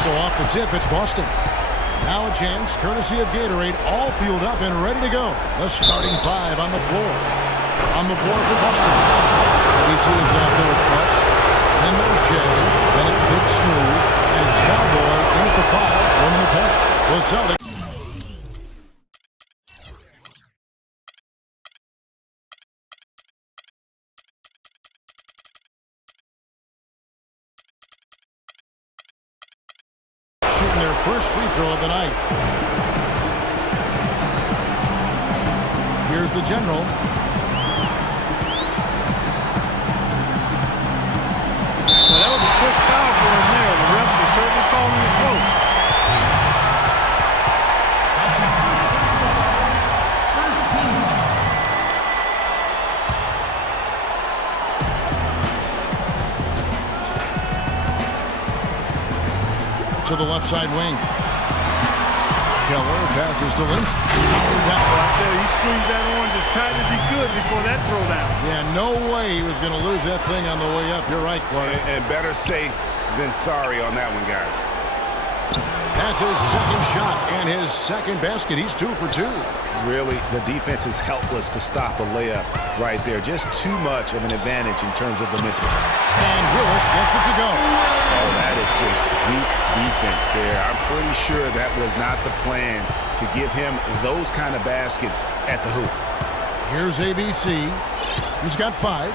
So off the tip, it's Boston. Now a chance, courtesy of Gatorade, all fueled up and ready to go. The starting five on the floor. On the floor for Boston. ABC is out there with Clutch. Then there's Jay. Then it's Big Smooth. And it's Cowboy in at the five, forming the paint. The Celtics. Shooting their first free throw of the night. Here's the general. Well, that was a quick foul for him there. The refs are certainly calling it close. To the left side wing. Keller passes to Lynch. He squeezed that orange as tight as he could before that throwdown. Yeah, no way he was going to lose that thing on the way up. You're right, Clark. And better safe than sorry on that one, guys. That's his second shot and his second basket. He's 2 for 2. Really, the defense is helpless to stop a layup right there. Just too much of an advantage in terms of the mismatch. And Willis gets it to go. Oh, that is just weak defense there. I'm pretty sure that was not the plan to give him those kind of baskets at the hoop. Here's ABC. He's got 5.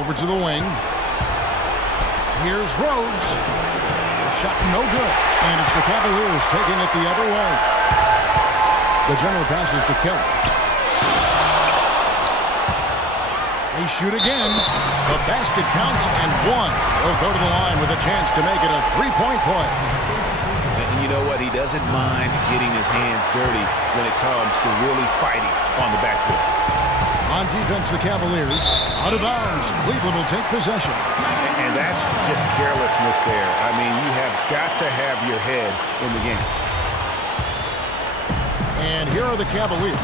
Over to the wing. Here's Rhodes. Shot no good. And it's the Cavaliers taking it the other way. The general passes to Kelly. They shoot again. The basket counts and 1. He'll go to the line with a chance to make it a 3-point play. And you know what? He doesn't mind getting his hands dirty when it comes to really fighting on the backboard. On defense, the Cavaliers. Out of bounds. Cleveland will take possession. And that's just carelessness there. I mean, you have got to have your head in the game. And here are the Cavaliers.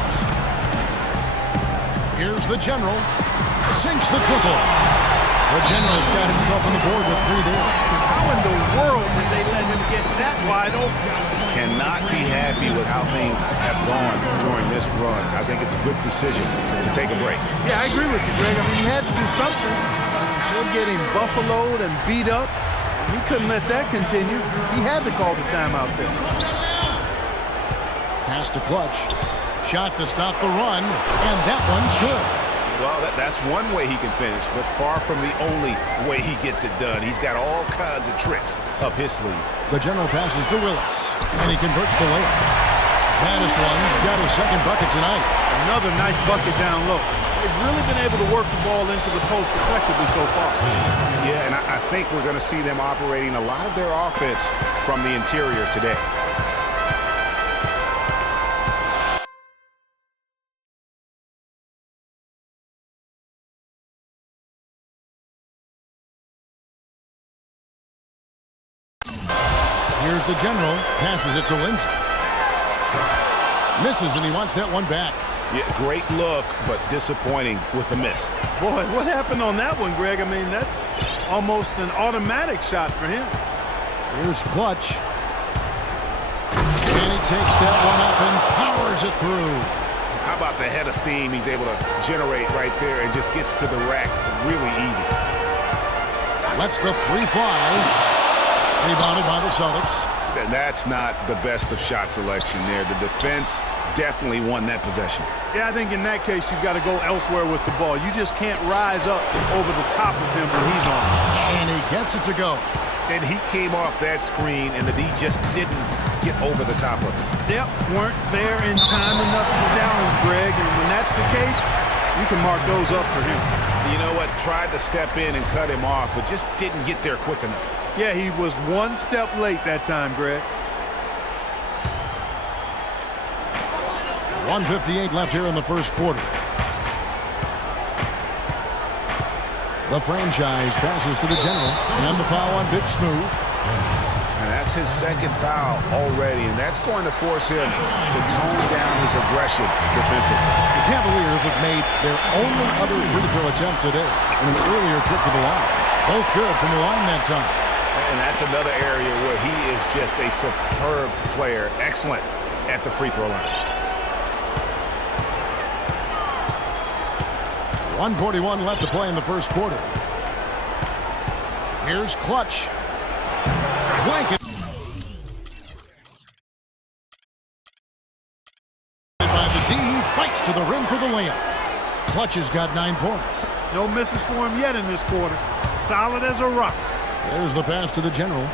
Here's the general. Sinks the triple. The general's got himself on the board with 3 there. How in the world did they let him get that wide open? Cannot be happy with how things have gone during this run. I think it's a good decision to take a break. Yeah, I agree with you, Greg. I mean, he had to do something. They're getting buffaloed and beat up. He couldn't let that continue. He had to call the timeout there. Pass to Clutch. Shot to stop the run, and that one's good. Well, that's one way he can finish, but far from the only way he gets it done. He's got all kinds of tricks up his sleeve. The general passes to Willis, and he converts the layup. Baddest one's got his second bucket tonight. Another nice bucket down low. They've really been able to work the ball into the post effectively so far. Yeah, and I think we're going to see them operating a lot of their offense from the interior today. Here's the general. Passes it to Lindsay. Misses, and he wants that one back. Yeah, great look, but disappointing with the miss. Boy, what happened on that one, Greg? I mean, that's almost an automatic shot for him. Here's Clutch. And he takes that one up and powers it through. How about the head of steam he's able to generate right there and just gets to the rack really easy. Lets the 3 fly. Rebounded by the Celtics. And that's not the best of shot selection there. The defense definitely won that possession. Yeah, I think in that case, you've got to go elsewhere with the ball. You just can't rise up over the top of him when he's on. And he gets it to go. And he came off that screen, and the D just didn't get over the top of it. Yep, weren't there in time enough to challenge Greg. And when that's the case, you can mark those up for him. You know what? Tried to step in and cut him off, but just didn't get there quick enough. Yeah, he was one step late that time, Greg. 1:58 left here in the first quarter. The franchise passes to the general, and the foul on Big Smooth. And that's his second foul already, and that's going to force him to tone down his aggression defensively. The Cavaliers have made their only other free throw attempt today in an earlier trip to the line. Both good from the line that time. And that's another area where he is just a superb player. Excellent at the free throw line. 1:41 left to play in the first quarter. Here's Clutch. Flank it. By the D, he fights to the rim for the layup. Clutch has got 9 points. No misses for him yet in this quarter. Solid as a rock. There's the pass to the general.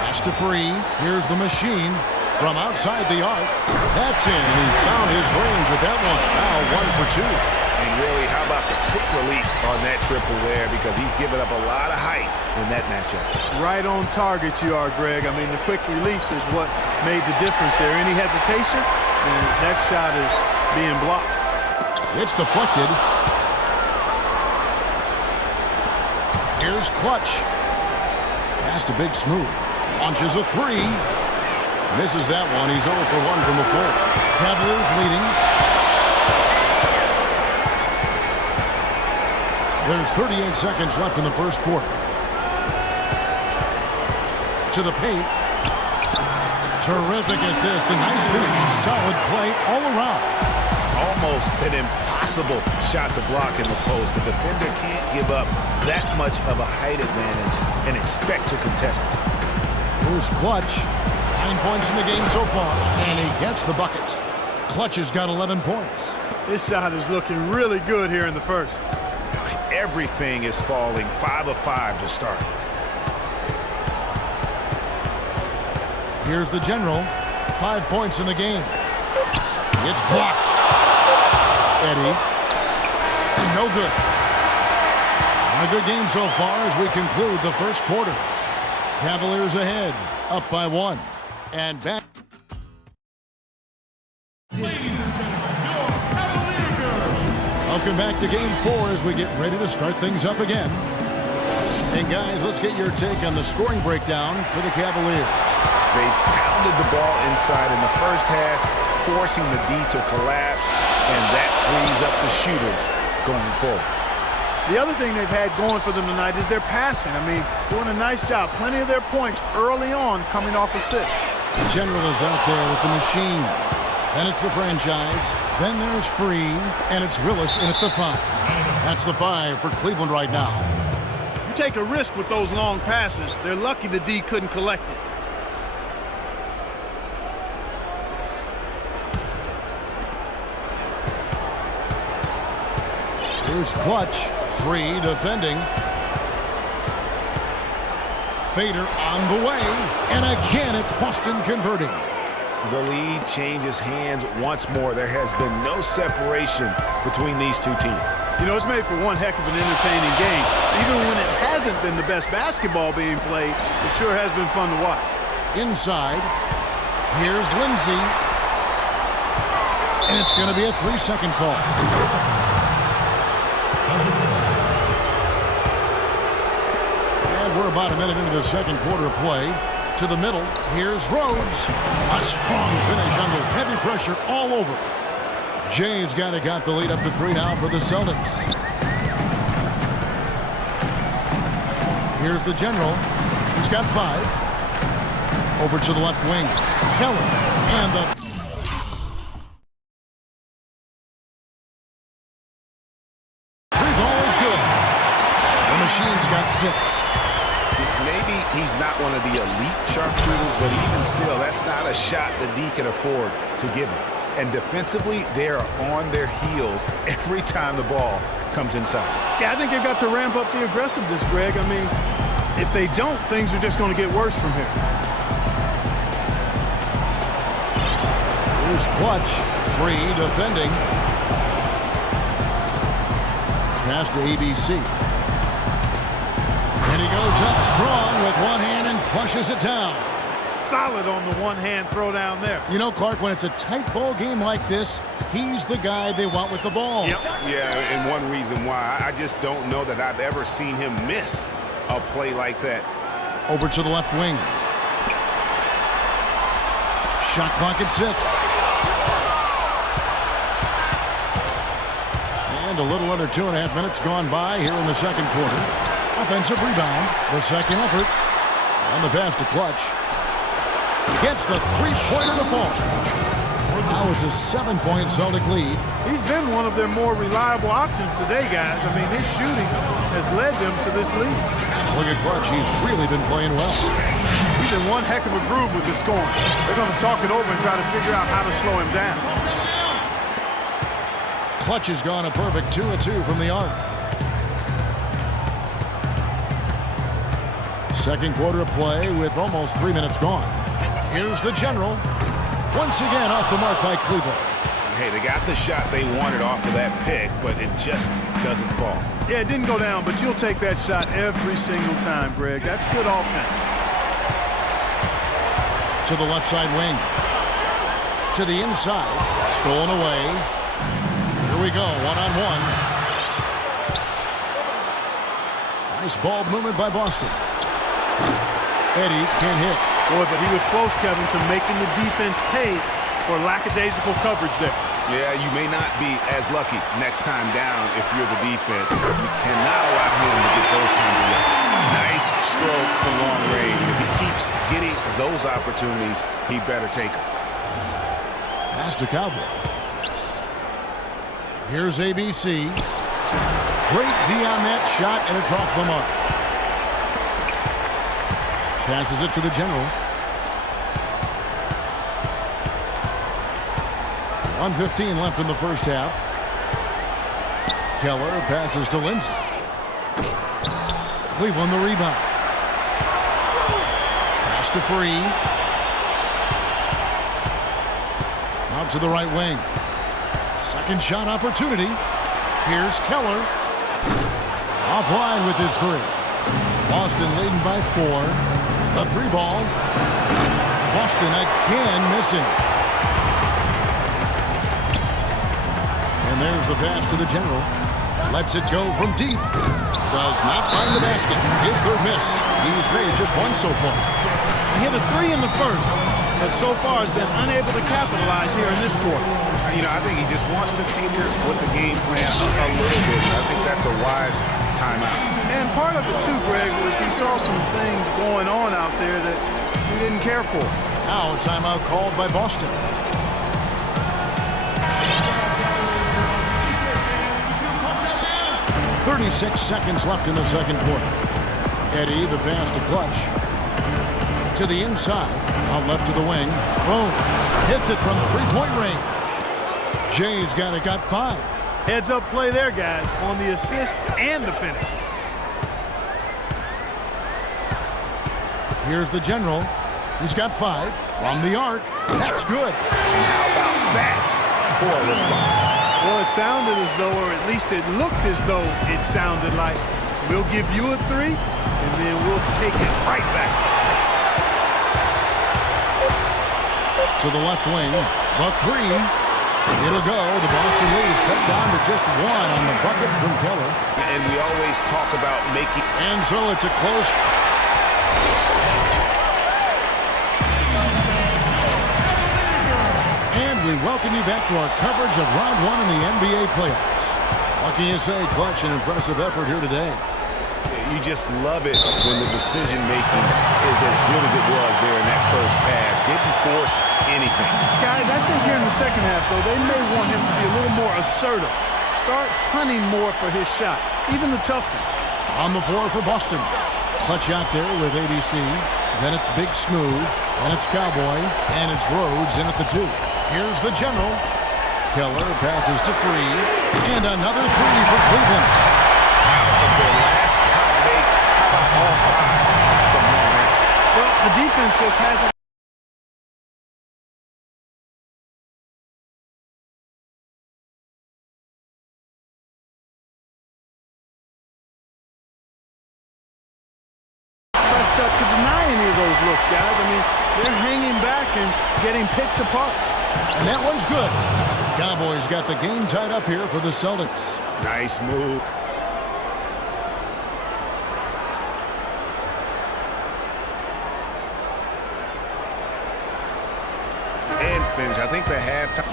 Pass to Free. Here's the machine from outside the arc. That's in. He found his range with that one. Now 1 for 2. And really, how about the quick release on that triple there? Because he's given up a lot of height in that matchup. Right on target you are, Greg. I mean, the quick release is what made the difference there. Any hesitation, and that shot is being blocked. It's deflected. Here's Clutch. Pass to Big Smooth. Launches a 3. Misses that one. He's 0 for 1 from the floor. Cavaliers leading. There's 38 seconds left in the first quarter. To the paint. Terrific assist. A nice finish. Solid play all around. Almost an impossible shot to block in the post. The defender can't give up that much of a height advantage and expect to contest it. Here's Clutch. 9 points in the game so far, and he gets the bucket. Clutch has got 11 points. This shot is looking really good here in the first. Everything is falling. 5 of 5 to start. Here's the general. 5 points in the game. It's blocked. Eddie. No good. And a good game so far as we conclude the first quarter. Cavaliers ahead, up by 1. And back. Ladies and gentlemen, your Cavalier girls. Welcome back to Game 4 as we get ready to start things up again. And guys, let's get your take on the scoring breakdown for the Cavaliers. They pounded the ball inside in the first half, forcing the D to collapse, and that frees up the shooters going forward. The other thing they've had going for them tonight is their passing. I mean, doing a nice job. Plenty of their points early on coming off assists. The general is out there with the machine. Then it's the franchise. Then there's Free. And it's Willis in at the 5. That's the 5 for Cleveland right now. You take a risk with those long passes. They're lucky the D couldn't collect it. Here's Clutch. Free defending. Fader on the way. And again, it's Boston converting. The lead changes hands once more. There has been no separation between these two teams. You know, it's made for one heck of an entertaining game. Even when it hasn't been the best basketball being played, it sure has been fun to watch. Inside. Here's Lindsay. And it's going to be a 3-second call. And we're about a minute into the second quarter of play. To the middle, here's Rhodes. A strong finish under heavy pressure all over. James got the lead up to 3 now for the Celtics. Here's the general. He's got 5. Over to the left wing. Keller. And the free throw is good. The machine's got 6. Maybe he's not one of the elite sharpshooters, but even still, that's not a shot the D can afford to give him. And defensively, they are on their heels every time the ball comes inside. Yeah, I think they've got to ramp up the aggressiveness, Greg. I mean, if they don't, things are just going to get worse from here. Here's Clutch. Free defending. Pass to ABC. And he goes up strong with one hand and flushes it down. Solid on the one-hand throw down there. You know, Clark, when it's a tight ball game like this, he's the guy they want with the ball. Yep. Yeah, and one reason why, I just don't know that I've ever seen him miss a play like that. Over to the left wing. Shot clock at 6. And And a little under 2.5 minutes gone by here in the second quarter. Offensive rebound. The second effort. And the pass to Clutch. Gets the three-pointer to fall. Now it's a 7-point Celtic lead. He's been one of their more reliable options today, guys. I mean, his shooting has led them to this lead. Look at Clutch. He's really been playing well. He's in one heck of a groove with the scoring. They're going to talk it over and try to figure out how to slow him down. Clutch has gone a perfect 2 of 2 from the arc. Second quarter of play with almost 3 minutes gone. Here's the general. Once again off the mark by Cleveland. Hey, they got the shot they wanted off of that pick, but it just doesn't fall. Yeah, it didn't go down, but you'll take that shot every single time, Greg. That's good offense. To the left side wing. To the inside. Stolen away. Here we go, one-on-one. Nice ball movement by Boston. Eddie can't hit. Boy, but he was close, Kevin, to making the defense pay for lackadaisical coverage there. Yeah, you may not be as lucky next time down if you're the defense. You cannot allow him to get those kinds of looks. Nice stroke from long range. If he keeps getting those opportunities, he better take them. Pass to Cowboy. Here's ABC. Great D on that shot, and it's off the mark. Passes it to the general. 1:15 left in the first half. Keller passes to Lindsay. Cleveland the rebound. Pass to Free. Out to the right wing. Second shot opportunity. Here's Keller. Offline with his three. Boston leading by 4. A 3 ball. Boston again missing. And there's the pass to the general. Lets it go from deep. Does not find the basket. His third miss. He's made just one so far. He hit a 3 in the first, but so far has been unable to capitalize here in this quarter. You know, I think he just wants to tinker with the game plan a little bit. I think that's a wise timeout. And part of it too, Greg, was he saw some things going on out there that he didn't care for. Now a timeout called by Boston. .36 seconds left in the second quarter. Eddie, the pass to Clutch. To the inside. Out left to the wing. Rose hits it from three-point range. Jay's got 5. Heads-up play there, guys, on the assist and the finish. Here's the general. He's got 5 from the arc. That's good. And how about that for a response? Well, it sounded as though, or at least it looked as though it sounded like, we'll give you a 3, and then we'll take it right back. To the left wing. The 3. It'll go. The Boston lead is cut down to just 1 on the bucket from Keller. And we always talk about making... And so it's a close... And we welcome you back to our coverage of round 1 in the NBA playoffs. What can you say? Clutch, an impressive effort here today. You just love it when the decision-making is as good as it was there in that first half. Didn't force anything. Guys, I think here in the second half, though, they may want him to be a little more assertive. Start hunting more for his shot, even the tough one. On the floor for Boston. Clutch out there with ABC. Then it's Big Smooth. Then it's Cowboy. And it's Rhodes in at the 2. Here's the general. Keller passes to Free. And another 3 for Cleveland. Their last 5 makes, how about all 5 from long range? Well, the defense just hasn't. Pressed up to deny any of those looks, guys. I mean, they're hanging back and getting picked apart. And that one's good. Cowboys got the game tied up here for the Celtics. Nice move. And finish. I think the halftime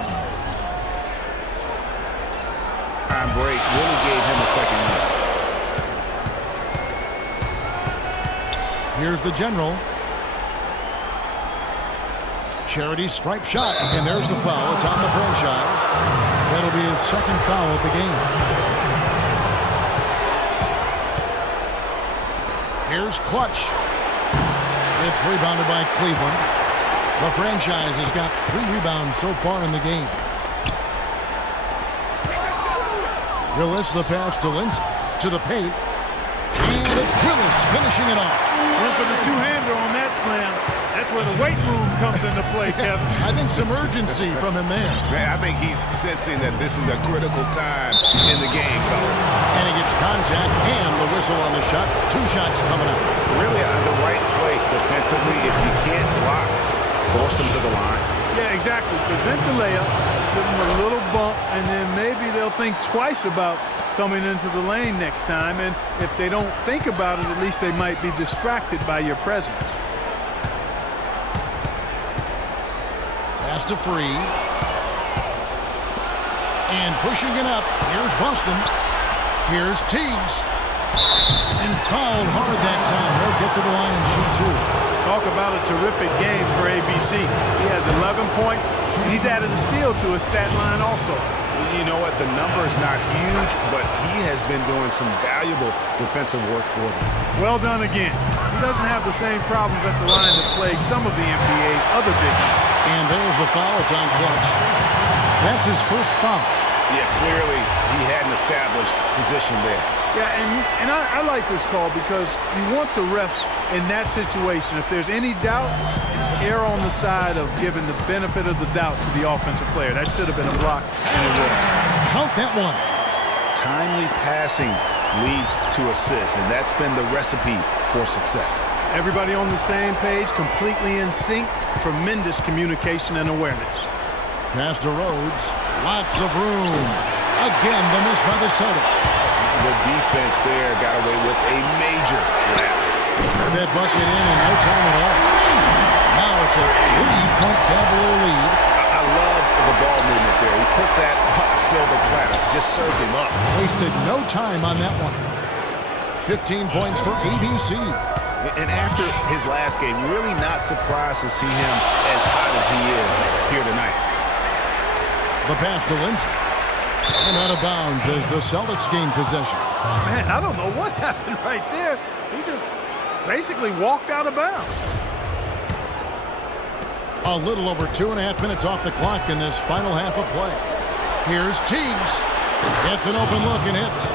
halftime break really gave him a second unit. Here's the general. Charity stripe shot, and there's the foul. It's on the franchise. That'll be his second foul of the game. Here's Clutch. It's rebounded by Cleveland. The franchise has got 3 rebounds so far in the game. Willis, the pass to Lindsay, to the paint. And it's Willis finishing it off. Went for the two-hander on that slam. That's where the weight room comes into play, Kevin. I think some urgency from him there. Man, I think he's sensing that this is a critical time in the game, fellas. And he gets contact and the whistle on the shot. 2 shots coming up. Really on the right play defensively. If you can't block, force him to the line. Yeah, exactly. Prevent the layup, give them a little bump, and then maybe they'll think twice about coming into the lane next time. And if they don't think about it, at least they might be distracted by your presence. Pass to Free. And pushing it up. Here's Boston. Here's Teagues. And fouled hard that time. They'll get to the line and shoot 2. Talk about a terrific game for ABC. He has 11 points. He's added a steal to his stat line also. You know what? The number is not huge, but he has been doing some valuable defensive work for them. Well done again. He doesn't have the same problems at the line that plague some of the NBA's other big men. And there's the foul. It's on Clutch. That's his first foul. Yeah, clearly he had an established position there. Yeah, and I like this call because you want the refs in that situation. If there's any doubt, err on the side of giving the benefit of the doubt to the offensive player. That should have been a block, and it was. Count that one. Timely passing leads to assists, and that's been the recipe for success. Everybody on the same page, completely in sync, tremendous communication and awareness. Pass to Rhodes. Lots of room. Again, the miss by the Celtics. The defense there got away with a major lapse. That bucket in no time at all. Now it's a 3-point Cavalier lead. I love the ball movement there. He put that on a silver platter. Just served him up. Wasted no time on that one. 15 points for ABC. And after his last game, really not surprised to see him as hot as he is here tonight. The pass to Lindsay. And out of bounds as the Celtics gain possession. Man, I don't know what happened right there. He just basically walked out of bounds. A little over 2.5 minutes off the clock in this final half of play. Here's Teagues. Gets an open look and hits.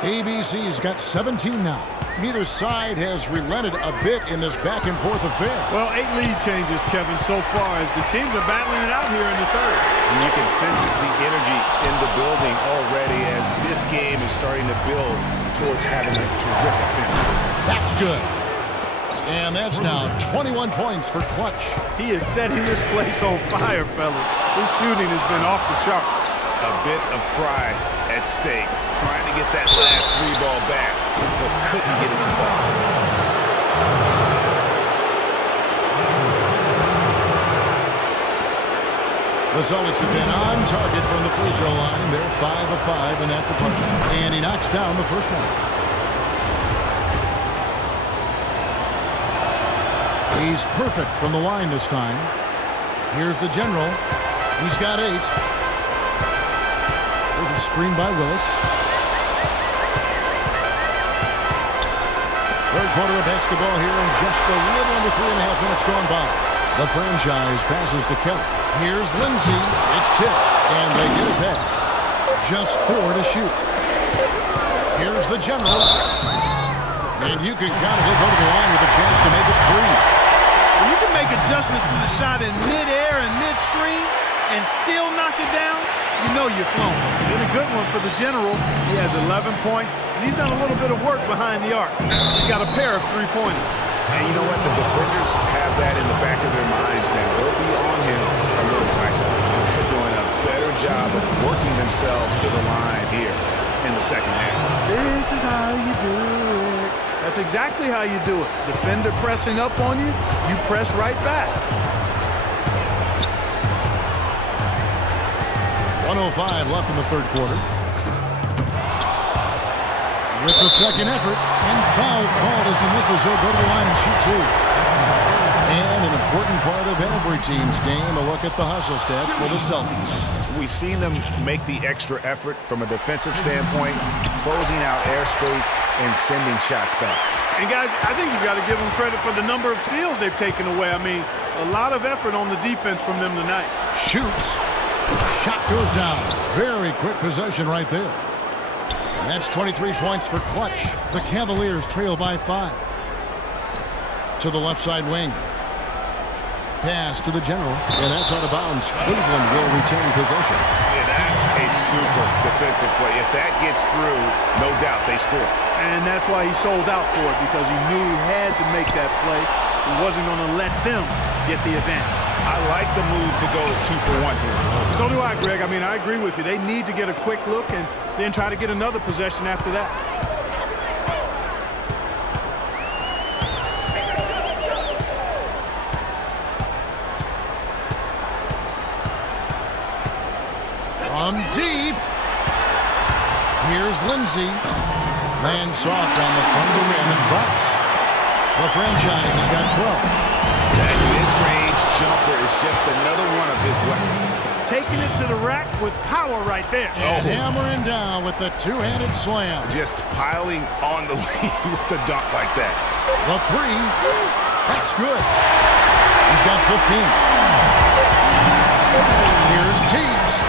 ABC's got 17 now. Neither side has relented a bit in this back-and-forth affair. Well, 8 lead changes, Kevin, so far as the teams are battling it out here in the third. And you can sense the energy in the building already as this game is starting to build towards having a terrific finish. That's good. And that's now 21 points for Clutch. He is setting this place on fire, fellas. His shooting has been off the charts. A bit of pride at stake, trying to get that last 3 ball back, but couldn't get it to fall. The Celtics have been on target from the free throw line. They're 5 of 5 in that department. And he knocks down the first one. He's perfect from the line this time. Here's the general. He's got 8. There's a screen by Willis. Third quarter of basketball here and just a little under 3.5 minutes gone by. The franchise passes to Kelly. Here's Lindsay. It's tipped, and they get it back. Just 4 to shoot. Here's the general. And you can count it. He'll go to the line with a chance to make it 3. When you can make adjustments to the shot in midair and midstream and still knock it down, you know you're flowing. Been a good one for the general. He has 11 points, and he's done a little bit of work behind the arc. He's got a pair of 3-pointers. And you know what? The defenders have that in the back of their minds now. They'll be on him a little tighter. And they're doing a better job of working themselves to the line here in the second half. This is how you do it. That's exactly how you do it. Defender pressing up on you, you press right back. 1:05 left in the third quarter. with the second effort, and foul called as he misses. He'll go to the line and shoot two. And an important part of every team's game, a look at the hustle stats for the Celtics. We've seen them make the extra effort from a defensive standpoint, closing out airspace and sending shots back. And guys, I think you've got to give them credit for the number of steals they've taken away. I mean, a lot of effort on the defense from them tonight. Shoots. Shot goes down. Very quick possession right there. And that's 23 points for Clutch. The Cavaliers trail by 5. To the left side wing. Pass to the general, and that's out of bounds. Cleveland will retain possession. Yeah, that's a super defensive play. If that gets through, no doubt they score. And that's why he sold out for it, because he knew he had to make that play. He wasn't going to let them get the advantage. I like the move to go 2 for 1 here. So do I, Greg. I mean, I agree with you. They need to get a quick look and then try to get another possession after that. From deep. Here's Lindsay. Man soft on the front of the rim and drops. The franchise has got 12. That mid-range jumper is just another one of his weapons. Taking it to the rack with power right there. And hammering down with the two-handed slam. Just piling on the lead with the dunk like that. The three. That's good. He's got 15. Here's Teagues.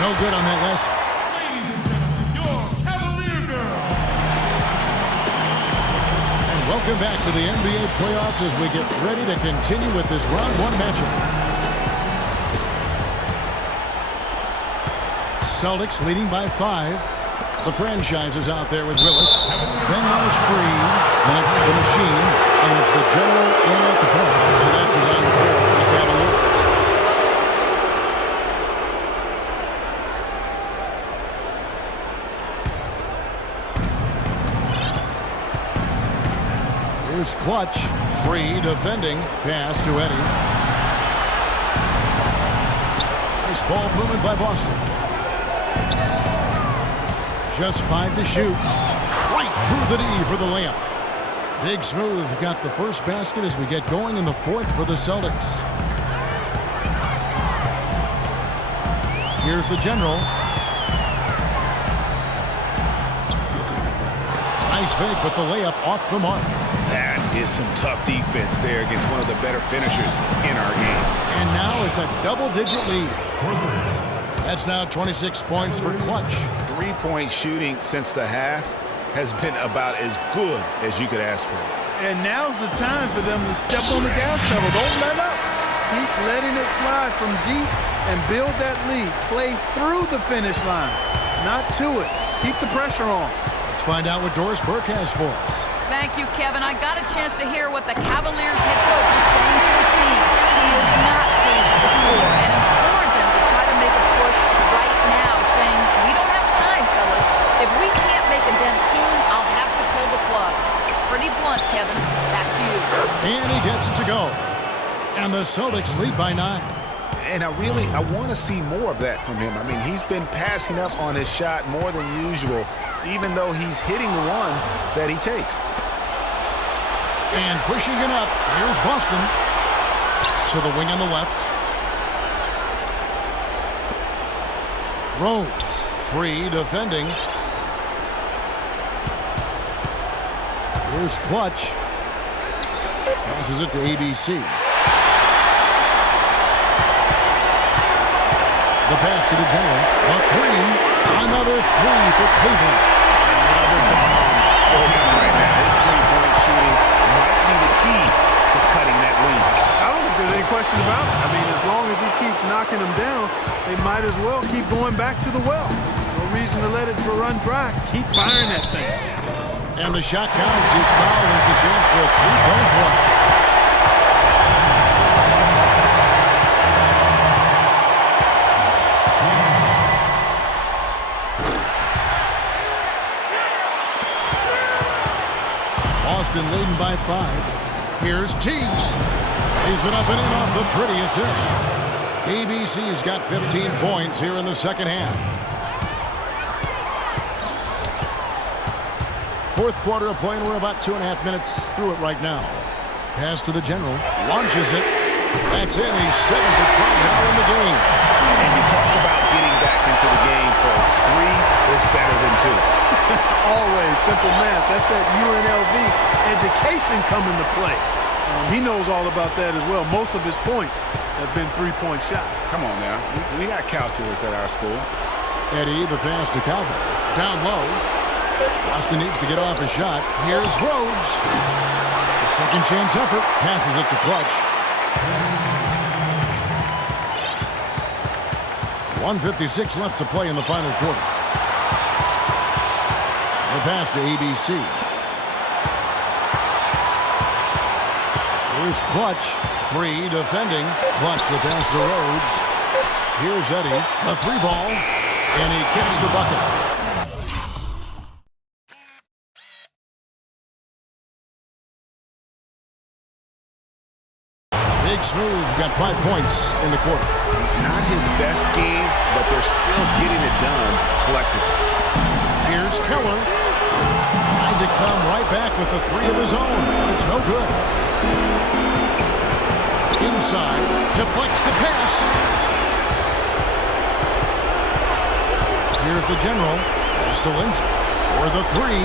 No good on that last. Ladies and gentlemen, your Cavalier girl. And welcome back to the NBA playoffs as we get ready to continue with this round 1 matchup. Celtics leading by 5. The franchise is out there with Willis. Then there's Freed. Then it's the machine. And it's the general in at the point. So that's his on the floor for the Cavaliers. Here's Clutch. Free defending. Pass to Eddie. Nice ball movement by Boston. Just 5 to shoot. Right through the D for the layup. Big Smooth got the first basket as we get going in the 4th for the Celtics. Here's the general. Nice fake, but the layup off the mark. That is some tough defense there against one of the better finishers in our game. And now it's a double-digit lead. That's now 26 points for Clutch. 3-point shooting since the half has been about as good as you could ask for. And now's the time for them to step on the gas pedal. Don't let up. Keep letting it fly from deep and build that lead. Play through the finish line, not to it. Keep the pressure on. Let's find out what Doris Burke has for us. Thank you, Kevin. I got a chance to hear what the Cavaliers head coach is saying to his team. He is not pleased with the score and implored them to try to make a push right now, saying, we don't have time, fellas. If we can't make a dent soon, I'll have to pull the plug. Pretty blunt, Kevin. Back to you. And he gets it to go. And the Celtics lead by 9. And I want to see more of that from him. I mean, he's been passing up on his shot more than usual, even though he's hitting the ones that he takes. And pushing it up, here's Boston. To the wing on the left. Rose, free defending. Here's Clutch. Passes it to ABC. The pass to the general. A three. Another three for Cleveland. Another bomb for him right now. His 3-point shooting might be the key to cutting that lead. I don't think there's any question about it. I mean, as long as he keeps knocking them down, they might as well keep going back to the well. No reason to let it run dry. Keep firing that thing. And the shot counts. He's fouled. It's a chance for a 3-point play. Boston leading by 5. Here's Teagues. He's it up and in off the pretty assist. ABC's got 15 points here in the second half. fourth quarter of play, and we're about 2.5 minutes through it right now. Pass to the general. Launches it. That's in. He's 7 for 12 now in the game. And you talk about getting back into the game, folks. 3 is better than 2. Always simple math. That's that UNLV education coming to play. He knows all about that as well. Most of his points have been three-point shots. Come on now. We got calculus at our school. Eddie, the pass to Calvin. Down low. Boston needs to get off a shot. Here's Rhodes. The second chance effort. Passes it to Clutch. 1:56 left to play in the final quarter. The pass to ABC. Here's Clutch. Free defending. Clutch the pass to Rhodes. Here's Eddie. A 3-ball. And he gets the bucket. Big Smooth got 5 points in the quarter. Not his best game, but they're still getting it done collectively. Here's Keller. Trying to come right back with the 3 of his own, but it's no good. Inside, deflects the pass. Here's the general. Pass to Lindsay. For the 3.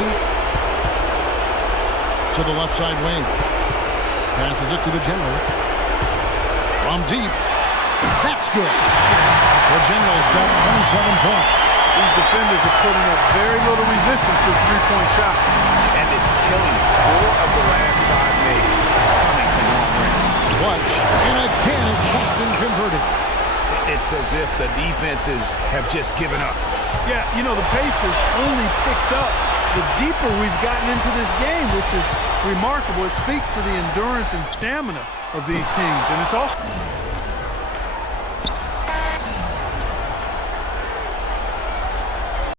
To the left side wing. Passes it to the general. From deep. That's good. The general's got 27 points. These defenders are putting up very little resistance to the three-point shot. And it's killing 4 of the last 5 makes coming from long range. Clutch. And again, it's Boston converted. It's as if the defenses have just given up. Yeah, you know, the pace has only picked up the deeper we've gotten into this game, which is remarkable. It speaks to the endurance and stamina of these teams. And it's also